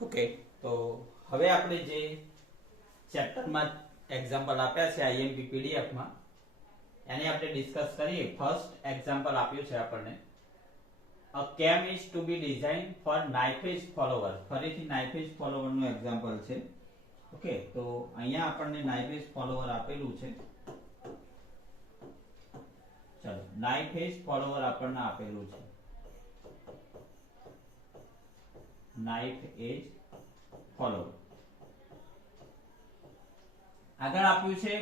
Okay, તો હવે આપણે જે ચેપ્ટરમાં એક્ઝામ્પલ આપ્યા છે આઈએમપી પીડીએફ માં એને આપણે ડિસ્કસ કરીએ. ફર્સ્ટ એક્ઝામ્પલ આપ્યું છે આપણને, a cam is to be design for knife edge follower. ફરીથી નાઇફ એજ ફોલોવર નું એક્ઝામ્પલ છે. ઓકે, તો અહીંયા આપણને નાઇફ એજ ફોલોવર આપેલું છે. ચલો, નાઇફ એજ ફોલોવર આપણને આપેલું છે. નાઇફ એજ ફોલોવર આગળ આપ્યું છે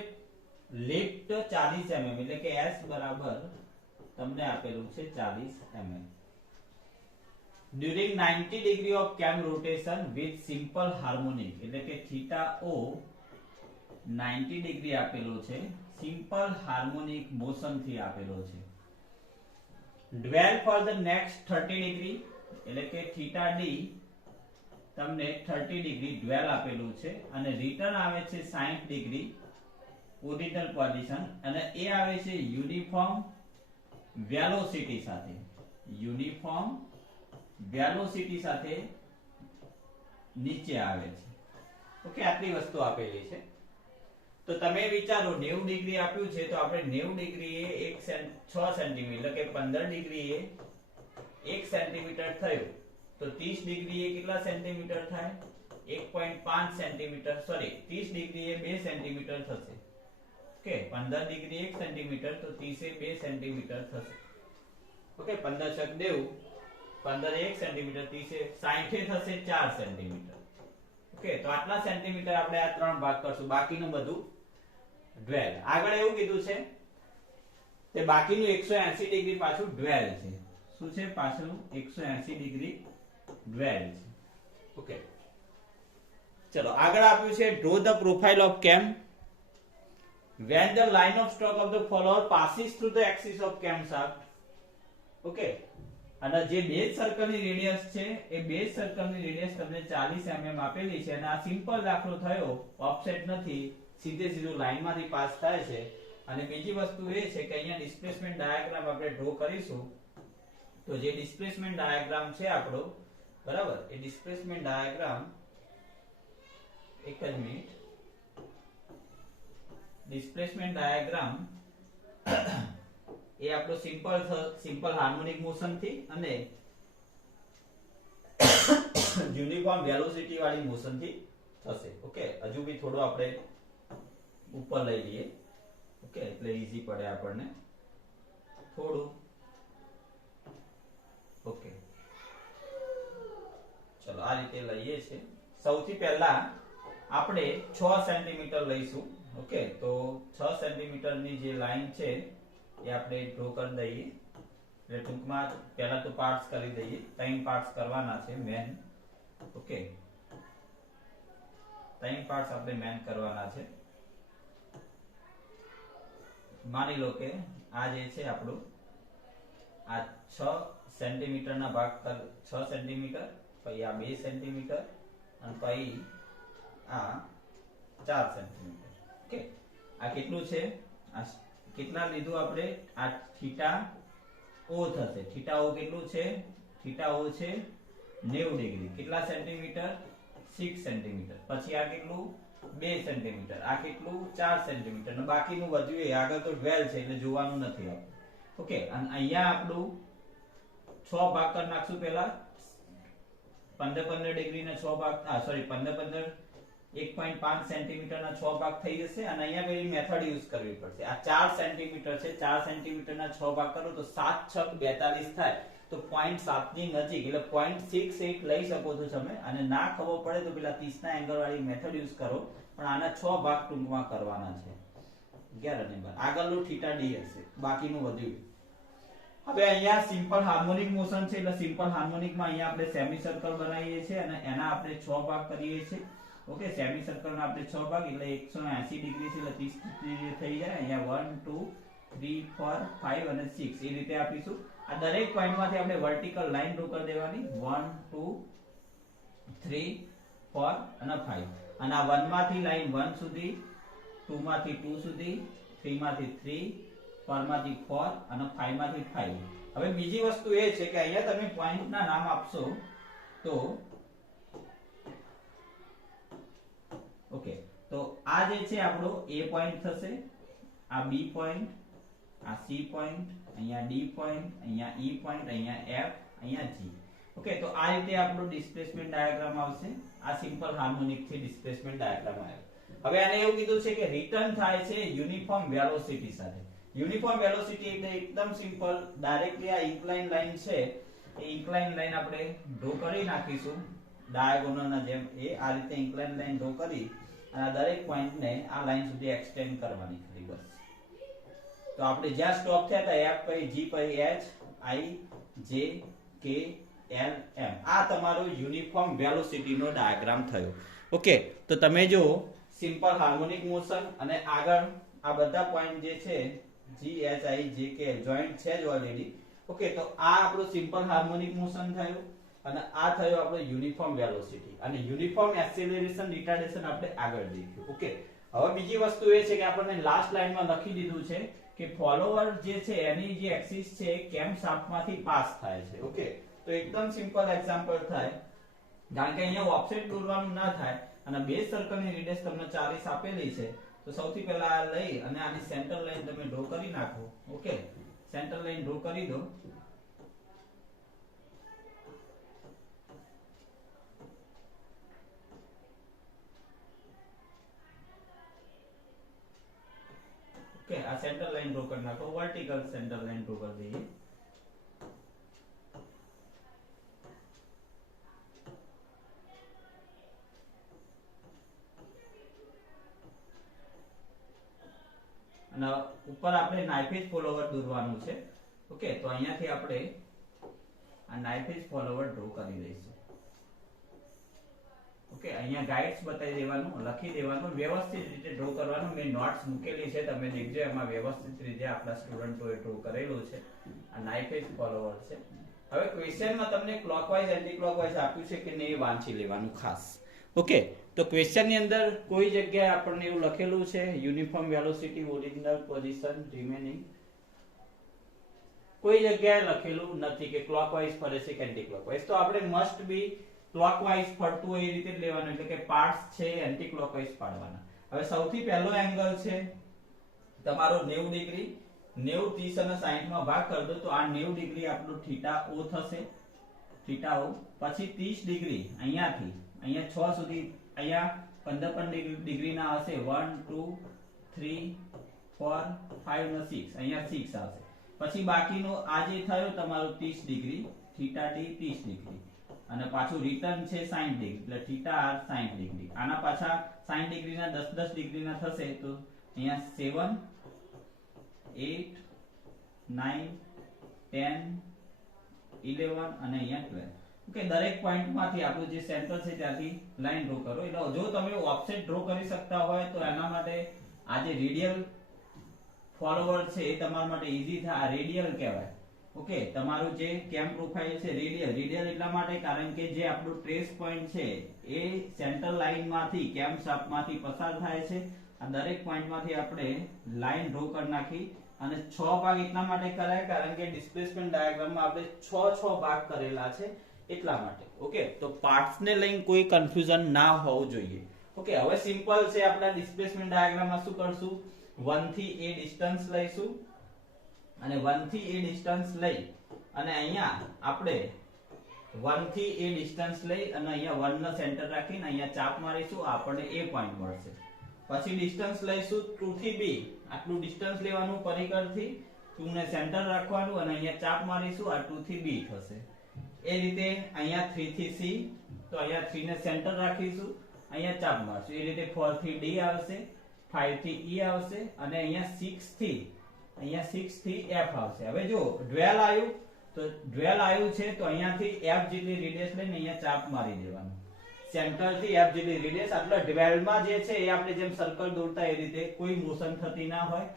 લિફ્ટ 40 mm, એટલે કે S બરાબર તમને આપેલું છે 40 mm. ડ્યુરિંગ 90 ડિગ્રી ઓફ કેમ રોટેશન વિથ સિમ્પલ હાર્મોનિક, એટલે કે થીટા O 90 ડિગ્રી આપેલો છે, સિમ્પલ હાર્મોનિક મોશન થી આપેલો છે. ડ્વેલ ફોર ધ નેક્સ્ટ 30 ડિગ્રી, એટલે કે થીટા D તમને 30 ડિગ્રી ડ્વેલ આપેલું છે અને રિટર્ન આવે છે 60 ડિગ્રી ઓરિજિનલ પોઝિશન, અને એ આવે છે યુનિફોર્મ વેલોસિટી સાથે. યુનિફોર્મ વેલોસિટી સાથે નીચે આવે છે. ઓકે, આટલી વસ્તુ આપેલી છે. તો તમે વિચારો 90 ડિગ્રી આપ્યું છે, તો આપણે 90 ડિગ્રી એ 6 સેન્ટીમીટર, એટલે કે 15 ડિગ્રી એ 1 સેન્ટીમીટર થયું, તો 30 ડિગ્રી એ કેટલા સેન્ટીમીટર થાય? 1.5 સેન્ટીમીટર. સોરી, 30 ડિગ્રી એ 2 સેન્ટીમીટર થશે. ઓકે, 15 ડિગ્રી 1 સેન્ટીમીટર, તો 30 એ 2 સેન્ટીમીટર થશે. ઓકે, 15 છક 90, 15 1 સેન્ટીમીટર, 30 એ 60 થશે 4 સેન્ટીમીટર. ઓકે, તો આટલા સેન્ટીમીટર આપણે આ ત્રણ ભાગ કરશું, બાકીનું બધું ડ્વેલ. આગળ એવું કીધું છે તે બાકીનું 180 ડિગ્રી પાછું ડ્વેલ છે. શું છે? પાછળ 180 ડિગ્રી ડ્વેલ છે. ઓકે, ચલો આગળ આપ્યું છે ડ્રો ધ પ્રોફાઇલ ઓફ કેમ when the line of stroke of the follower passes through the axis of cam shaft. Okay, અને જે બેઝ સર્કલની રેડિયસ છે એ બેઝ સર્કલની રેડિયસ તમને 40 mm આપેલી છે, અને આ સિમ્પલ દાખલો થયો, ઓફસેટ નથી, સીધે સીધું લાઈનમાંથી પાસ થાય છે. અને બીજી વસ્તુ એ છે કે અહીંયા ડિસ્પ્લેસમેન્ટ ડાયાગ્રામ આપણે ડ્રો કરીશું. તો જે ડિસ્પ્લેસમેન્ટ ડાયાગ્રામ છે આપણો, બરાબર, એ ડિસ્પ્લેસમેન્ટ ડાયાગ્રામ, એક જ મિનિટ, ડિસ્પ્લેસમેન્ટ ડાયાગ્રામ એ આપણો સિમ્પલ હાર્મોનિક મોશન થી અને યુનિફોર્મ વેલોસિટી વાળી મોશન થી થશે. ઓકે, હજુ બી થોડું આપણે ઉપર લઈ લઈએ. ઓકે, એટલે ઈઝી પડે આપણને થોડું. ઓકે, ચલો આ રીતે લઈએ છે. સૌથી પહેલા આપણે 6 સેન્ટીમીટર લઈશું. ઓકે, તો 6 સેન્ટીમીટર ની જે લાઈન છે એ આપણે ડ્રો કરી દઈએ. એટલે ટૂંકમાં પહેલા તો પાર્ટ્સ કરી દઈએ. 3 પાર્ટ્સ કરવાના છે મેન. ઓકે, 3 પાર્ટ્સ આપણે મેન કરવાના છે. માની લો કે આ જે છે આપણું આ 6 સેન્ટીમીટર ના ભાગ 6 સેન્ટીમીટર, પછી આ 2 સેન્ટીમીટર, અને પછી આ 4 સેન્ટીમીટર. ઓકે, આ કેટલું છે? આ કેટલા લીધું આપણે? આ થીટા O થશે. થીટા O કેટલું છે? થીટા O છે 90 ડિગ્રી. કેટલા સેન્ટીમીટર? 6 સેન્ટીમીટર. પછી આ કેટલું? 2 સેન્ટીમીટર. આ કેટલું? 4 સેન્ટીમીટર. અને બાકીનું વધ્યું એ આગળ તો ડ્વેલ છે એટલે જોવાનું નથી આપણે. ઓકે, અને અહીંયા આપણું 6 ભાગ કરી નાખશું. પહેલા 15 ડિગ્રી ના 6 ભાગ, સોરી 15 1.5 સેન્ટીમીટર ના 6 ભાગ થઈ જશે. અને અહીંયા પેલી મેથડ યુઝ કરવી પડશે. આ 4 સેન્ટીમીટર છે, 4 સેન્ટીમીટર ના 6 ભાગ કરો તો 7 છક 42 થાય. તો 0.7 ની નજીક, એટલે 0.68 લઈ શકો છો તમે. અને ના ખબર પડે તો પેલા 30 ના એંગલ વાળી મેથડ યુઝ કરો, પણ આના 6 ભાગ ટૂંકમાં કરવાના છે. 11 અને 12. આગળનું થીટા D હશે, બાકીનું વધ્યું. હવે અહીંયા સિમ્પલ હાર્મોનિક મોશન છે, એટલે સિમ્પલ હાર્મોનિકમાં અહીંયા આપણે સેમી સર્કલ બનાવીએ છીએ અને એના આપણે 6 ભાગ કરીએ છીએ. ઓકે, સેમી સર્કલના આપણે 6 ભાગ, એટલે 180 ડિગ્રી છે, એટલે 30 ડિગ્રી થઈ જાય. અહીંયા 1 2 3 4 5 અને 6 એ રીતે આપીશું. આ દરેક પોઈન્ટમાંથી આપણે વર્ટિકલ લાઈન ડ્રો કરી દેવાની. 1 2 3 4 અને 5. અને આ 1 માંથી લાઈન 1 સુધી, 2 માંથી 2 સુધી, 3 માંથી 3, 4 માંથી 4 અને 5 માંથી 5. હવે બીજી વસ્તુ એ છે કે અહીંયા તમે પોઈન્ટના નામ આપશો તો જે છે આપણો A પોઈન્ટ થશે, આ B પોઈન્ટ, આ C પોઈન્ટ, અહીંયા D પોઈન્ટ, અહીંયા E પોઈન્ટ, અહીંયા F, અહીંયા G. ઓકે, તો આ રીતે આપણો ડિસ્પ્લેસમેન્ટ ડાયાગ્રામ આવશે. આ સિમ્પલ હાર્મોનિક થી ડિસ્પ્લેસમેન્ટ ડાયાગ્રામ આવ્યો. હવે આને એવું કીધું છે કે રિટર્ન થાય છે યુનિફોર્મ વેલોસિટી સાથે. યુનિફોર્મ વેલોસિટી એટલે એકદમ સિમ્પલ, ડાયરેક્ટલી આ ઇન્ક્લાઇન લાઈન છે, એ ઇન્ક્લાઇન લાઈન આપણે ડ્રો કરી નાખીશું ડાયાગોનલ ના જેમ. એ આ રીતે ઇન્ક્લાઇન લાઈન ડ્રો કરી અને આ દરેક પોઈન્ટને આ લાઈન સુધી એક્સટેન્ડ કરવાની ખરી બસ. તો આપણે જ્યાં સ્ટોપ થયા હતા F પછી G પછી H I J K L M, આ તમારો યુનિફોર્મ વેલોસિટી નો ડાયાગ્રામ થયો. ઓકે, તો તમે જો સિમ્પલ હાર્મોનિક મોશન અને આગળ આ બધા પોઈન્ટ જે છે G H I J K joint છે જ ઓલરેડી. ઓકે, તો આ આપણું સિમ્પલ હાર્મોનિક મોશન થયું અને આ થયો આપણો યુનિફોર્મ વેલોસિટી અને યુનિફોર્મ એક્સેલરેશન રિટાર્ડેશન આપણે આગળ દેખ્યું. ઓકે, હવે બીજી વસ્તુ એ છે કે આપણને લાસ્ટ લાઈનમાં લખી દીધું છે કે ફોલોવર જે છે એની જે એક્સિસ છે કેમ શાફ્ટમાંથી પાસ થાય છે. ઓકે, તો એકદમ સિમ્પલ એક્ઝામ્પલ થાય, કારણ કે અહીંયા ઓફસેટ દોરવાનું ના થાય અને બેઝ સર્કલની રેડિયસ તમને 40 આપેલી છે. તો સૌથી પહેલા આ લઈ અને આની સેન્ટર લાઈન તમે ડ્રો કરી નાખો. ઓકે, સેન્ટર લાઈન ડ્રો કરી દો. ઓકે, આ સેન્ટર લાઈન ડ્રો કરી નાખો, વર્ટિકલ સેન્ટર લાઈન ડ્રો કરી દઈએ. અને ઉપર આપણે નાઇફેજ ફોલોવર દોરવાનું છે. ઓકે, તો અહીંયાથી આપણે આ નાઇફેજ ફોલોવર ડ્રો કરી દઈશું. ઓકે, અહીંયા ગાઈડ્સ બતાવી દેવાનું, લખી દેવાનું, વ્યવસ્થિત રીતે ડ્રો કરવાનું. મેં નોટ્સ મૂકેલી છે, તમે દેખજો, એમાં વ્યવસ્થિત રીતે આપણા સ્ટુડન્ટોએ ડ્રો કરેલું છે. આ નાઇફેજ ફોલોવર છે. હવે ક્વેશ્ચનમાં તમને ક્લોકવાઇઝ એન્ટી ક્લોકવાઇઝ આપ્યું છે કે નહીં વાંચી લેવાનું ખાસ. ઓકે, તો ક્વેશ્ચન ની અંદર કોઈ જગ્યાએ આપણને એવું લખેલું છે uniform velocity original position remaining, કોઈ જગ્યાએ લખેલું નથી કે ક્લોકવાઇઝ ફરે છે કે એન્ટી ક્લોકવાઇઝ. તો આપણે મસ્ટ બી ક્લોકવાઇઝ ફરતું હોય એ રીતે જ લેવાનું, એટલે કે પાર્ટ્સ છે એન્ટી ક્લોકવાઇઝ પાડવાના. હવે સૌથી પહેલો એંગલ છે તમારો 90 ડિગ્રી. 90 30 અને 60 માં ભાગ કરી દો તો આ 90 ડિગ્રી આપણું θ O થશે, θ O. પછી 30 ડિગ્રી અહીંયાથી અહીંયા 6 સુધી, અહીંયા 15 ડિગ્રી ના હશે, 1 2 3 4 5 અને 6, અહીંયા 6 આવશે. પછી બાકીનો આ જે થયો તમારો 30 ડિગ્રી, θ D 30 ડિગ્રી અને પાછું રિટર્ન છે 60 ડિગ્રી, એટલે θ R 60 ડિગ્રી. આના પાછા 60 ડિગ્રીના 10 10 ડિગ્રીના થશે, તો અહીંયા 7 8 9 10 11 અને અહીંયા 12. ઓકે, દરેક પોઈન્ટમાંથી આપણું જે સેન્ટર છે ત્યાંથી લાઈન ડ્રો કરો. એટલે જો તમે ઓફસેટ ડ્રો કરી શકતા હોય તો એના માટે આ જે રેડિયલ ફોલોવર છે એ તમારા માટે ઈઝી થાય. આ રેડિયલ કહેવાય. ઓકે, તમારું જે કેમ પ્રોફાઇલ છે રેડિયલ, રેડિયલ એટલા માટે કારણ કે જે આપણું ટ્રેસ પોઈન્ટ છે એ સેન્ટર લાઈનમાંથી કેમ શાફ્ટમાંથી પસાર થાય છે. આ દરેક પોઈન્ટમાંથી આપણે લાઈન ડ્રો કરી નાખી અને 6 ભાગ એટલા માટે કરાય કારણ કે ડિસ્પ્લેસમેન્ટ ડાયાગ્રામમાં આપણે 6 ભાગ કરેલા છે એટલા માટે. ઓકે, તો પાર્ટ્સ ને લઈને કોઈ કન્ફ્યુઝન ના હોવું જોઈએ. ઓકે, હવે સિમ્પલ છે આપણા ડિસ્પ્લેસમેન્ટ ડાયાગ્રામમાં શું કરશું, 1 થી a ડિસ્ટન્સ લઈશું અને 1 થી a ડિસ્ટન્સ લઈ અને અહીંયા આપણે 1 થી a ડિસ્ટન્સ લઈ અને અહીંયા 1 નો સેન્ટર રાખીને અહીંયા ચાપ મારીશું, આપણને a પોઈન્ટ મળશે. પછી ડિસ્ટન્સ લઈશું 2 થી b, આટલું ડિસ્ટન્સ લેવાનું પરિકરથી, 2 ને સેન્ટર રાખવાનું અને અહીંયા ચાપ મારીશું, આ 2 થી b થશે. એ રીતે અહીંયા 3 થી c, તો અહીંયા 3 ને સેન્ટર રાખીશું, અહીંયા ચાપ મારશું. એ રીતે 4 થી d આવશે, 5 થી e આવશે અને અહીંયા 6 થી f આવશે. હવે જો ડ્વેલ આવ્યું તો ડ્વેલ આવ્યું છે તો અહીંયાથી f જેટલી રેડિયસ લઈને અહીંયા ચાપ મારી દેવાનું, સેન્ટર થી f જેટલી રેડિયસ. એટલે ડ્વેલમાં જે છે એ આપણે જેમ સર્કલ દોરતા એ રીતે કોઈ મોશન થતી ના હોય,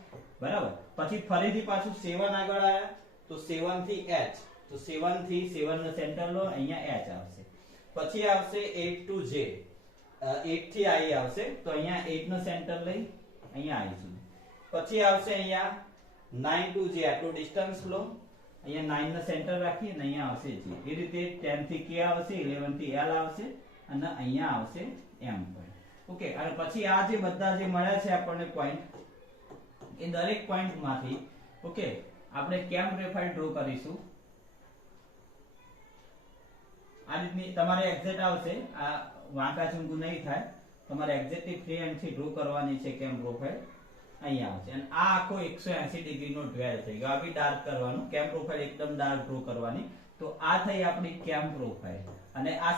બરાબર. પછી ફરીથી પાછું 7 આગળ આયા તો 7 થી h, તો 7 થી 7 નો સેન્ટર લો, અહીંયા h આવશે. પછી આવશે 8 to j, 8 થી i આવશે તો અહીંયા 8 નો સેન્ટર લઈ અહીંયા આવીશું. પછી આવશે અહીંયા 9 to j, આટલું ડિસ્ટન્સ લો, અહીંયા 9 નો સેન્ટર રાખી અને અહીંયા આવશે j. એ રીતે 10 થી k આવશે, 11 થી l આવશે અને અહીંયા આવશે m પોઈન્ટ. ઓકે, અને પછી આ જે બધા જે મળ્યા છે આપણને પોઈન્ટ, એ દરેક પોઈન્ટ માંથી ઓકે આપણે કેમ ગ્રેફાઇટ ડ્રો કરીશું. આ રીતની તમારે એક્ઝેક્ટ આવશે, આ વાંકા ચૂંકું નહીં થાય, તમારે એક્ઝેક્ટલી ફ્રી હેન્ડ થી ડ્રો કરવાની છે કેમ પ્રોફાઇલ. અહીંયા આવશે અને આ આખો 180 ડિગ્રી નો ડ્વેલ થઈ ગયો. આ બી ડાર્ક કરવાનું, કેમ પ્રોફાઇલ એકદમ ડાર્ક ડ્રો કરવાની. તો આ થઈ આપણી કેમ પ્રોફાઇલ. અને આ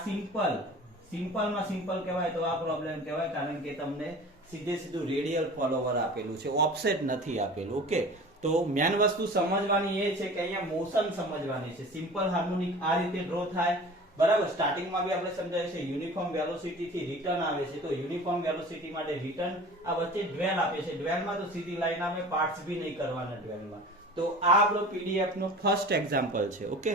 સિમ્પલમાં સિમ્પલ કહેવાય તો આ પ્રોબ્લેમ કહેવાય, કારણ કે તમને સીધે સીધું રેડિયલ ફોલોવર આપેલું છે, ઓફસેટ નથી આપેલું. ઓકે, તો મેન વસ્તુ સમજવાની એ છે કે અહીંયા મોશન સમજવાની છે. સિમ્પલ હાર્મોનિક આ રીતે ડ્રો થાય, બરાબર. સ્ટાર્ટિંગમાં બી આપણે સમજાય છે યુનિફોર્મ વેલોસિટી થી રિટર્ન આવે છે, તો યુનિફોર્મ વેલોસિટી માટે રિટર્ન, આ વચ્ચે ડ્વેલ આપે છે. ડ્વેલમાં તો સીધી લાઈન આવે, પાર્ટ્સ બી નહીં કરવાના ડ્વેલમાં. તો આ આપણો પીડીએફ નો ફર્સ્ટ એક્ઝામ્પલ છે. ઓકે.